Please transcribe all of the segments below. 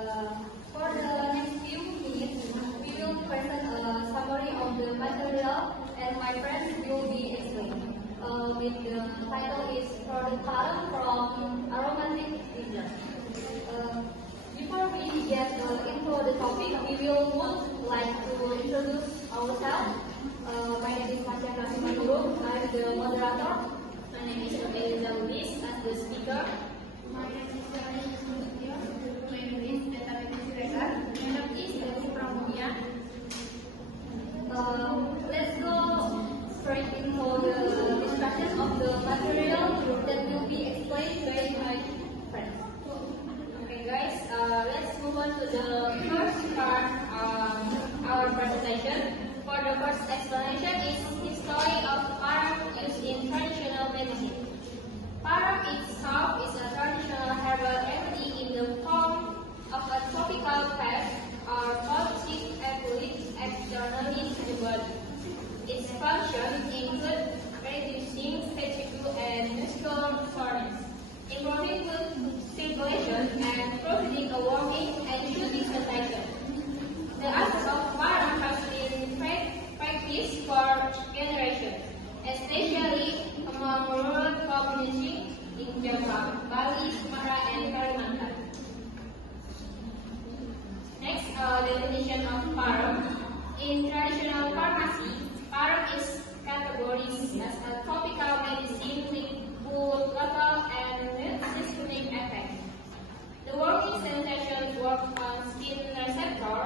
For the next few minutes, we will present a summary of the material, and my friends will be explaining. With the title is Product Pattern from Aromatic Dessert. Before we get into the topic, we would like to introduce ourselves. My name is Masya Kasimanduru. I'm the moderator. My name is Elisa Lubis as the speaker. My name is Yari Sumutio. My name is Database Regar. My name is Dewi Pramudia. Let's go straight into the discussion of the material that will be explained by my friends. Okay guys, let's move on to the first part of our presentation. For the first explanation is history of param used in traditional medicine. Param itself is a traditional herbal remedy in the form of a topical paste or toxic fluid externally to the body. Its functions include reducing fatigue and muscular soreness, improving blood circulation, and providing a warming and soothing sensation. The use of param has been practiced for generations, especially among rural communities in Java, Bali, Sumatra, and Kalimantan. Next, definition of param. In traditional pharmacy, param is categorized as a topical medicine with both local and systemic effects. The warming sensation works on skin receptor,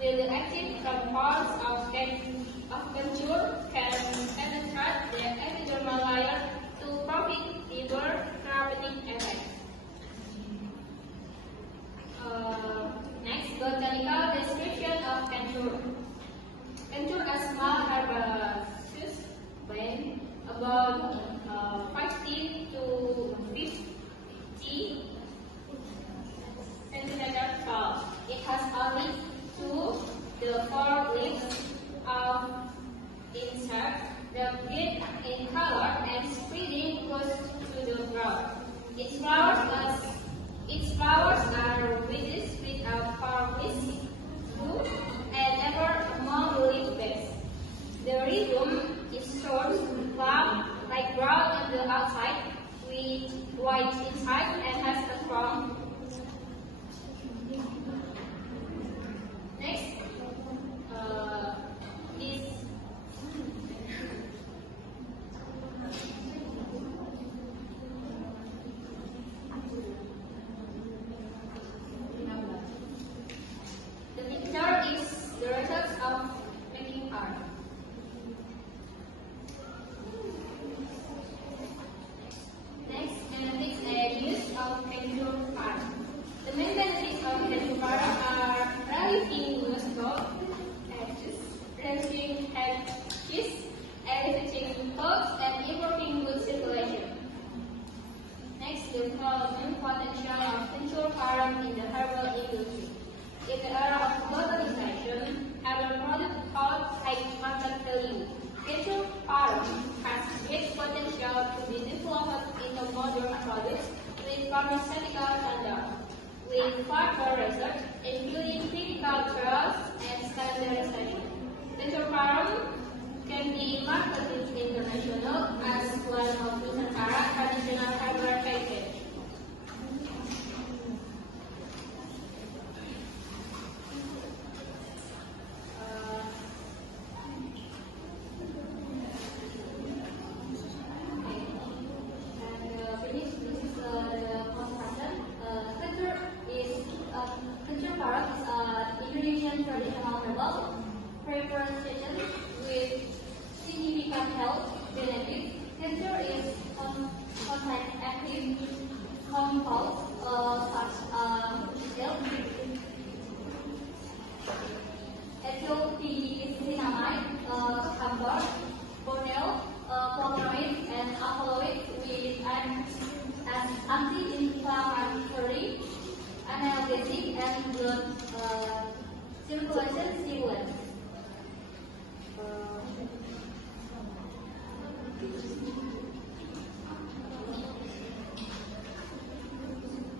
while the active compounds of tincture can penetrate the epidermal layer to provide deeper therapeutic effects. Next, botanical description of tincture. Tincture is a small herbaceous plant about 50 to 50 centimeters tall. It has only 2 to 4 leaves of insect, the green in color and spreading close to the ground. Its flowers are whitish with a purplish hue and ever among the leaf base. The rhizome is short, plump, light brown on the outside, with white inside, and has a strong. Next, the picture is the results of making art. Next, benefits and use of tincture param. The main benefits of tincture param are relieving muscle aches, reducing headaches, elevating thoughts, and improving blood circulation. Next, the development potential of tincture param in the herbal industry. In the era of globalization, herbal products hold high market value. Tincture param has great potential to be developed into modern products with pharmaceutical standards. With further research, including clinical trials and standardization, tincture param can be marketed international as one of Nusantara traditional herbal package. Tincture param is an Indonesian traditional herbal preparation with significant health benefits. Tincture is contains active compounds such as ethylphenidinamide, camphor, borneo, flavonoid, and alkaloid with an anti-inflammatory, analgesic, and blood circulation stimulant.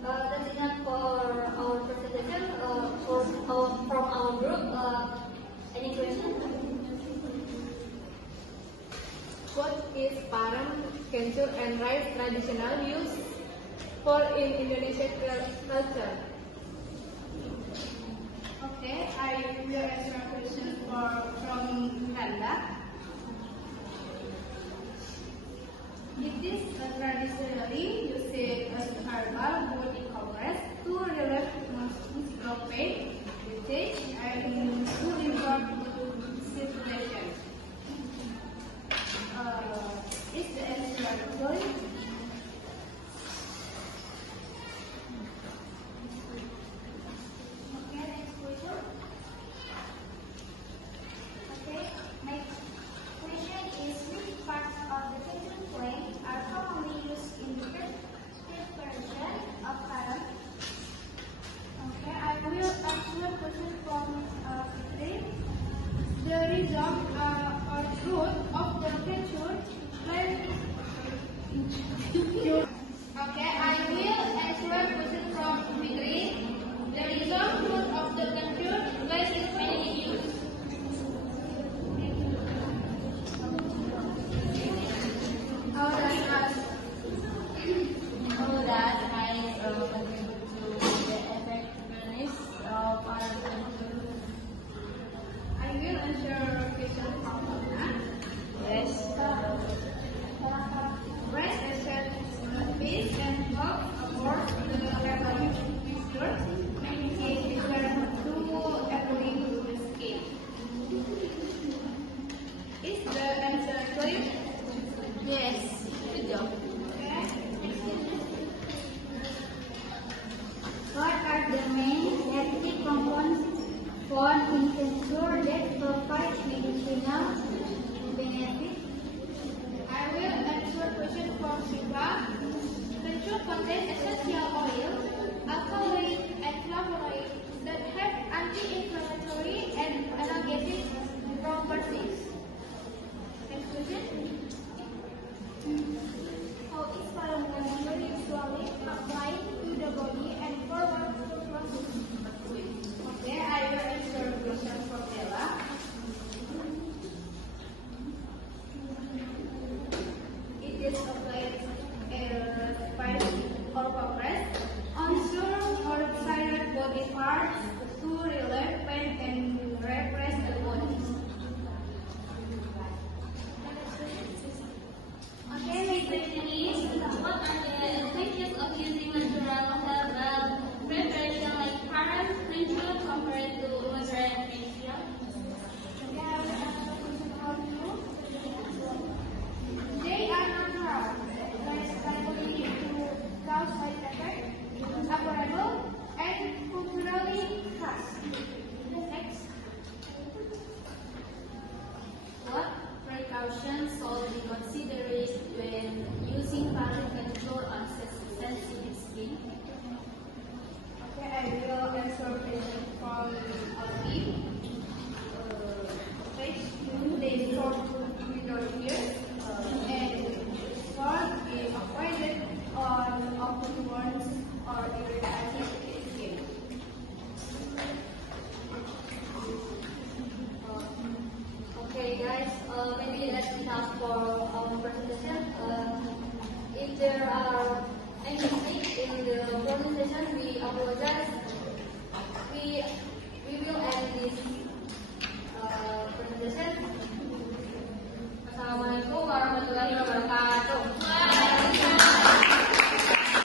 That's enough for our presentation. and rice traditional use for in Indonesian culture? Okay, I will answer a question from Miranda. It is traditionally used as herbal body compress to relieve muscle pain, irritation, and to improve circulation. Is the answer correct? Okay, next question. Okay, next question is which parts of the kitchen plate are commonly used in the preparation of curry? Okay, I will answer question from Fitri. The rhizome or root of the creature plant Okay, I will answer question from Fitri. The rhizome root of the creature plant is mainly used. How does ice contribute to the effectiveness of our control? I will answer question from Mona. Yes. Rice essence, fish and pork aboard the revolution mixture, making it easier to apply to the skin. Is the answer clear? Yes. Good job. Okay. Next question. What are the main active components found in texture that provide medicinal benefits? I will answer question from Shiva. Kencur contains essential oil, alkaloid, and flavonoid that have anti-inflammatory and analgesic properties. Next question. How is paracetamol usually applied to the body and for what purposes? Okay, I will answer question from Bella. It is applied by or compress on sore or excited body parts to relieve pain and repress the body. Okay, my question is, what are the advantages of using natural herbal preparation like currant tincture compared to modern facial? Okay, I will answer question from you. They are natural, less likely to cause side effects, affordable, and culturally fast. Next. What precautions should be considered when using current control on sensitive skin? Okay, I will answer question from Alfie. Phase 2, they short middle ears and short be avoided on open wounds or irritated skin. Okay, guys, maybe that's enough for our presentation. If there are any mistakes in the presentation, we apologize. We will end this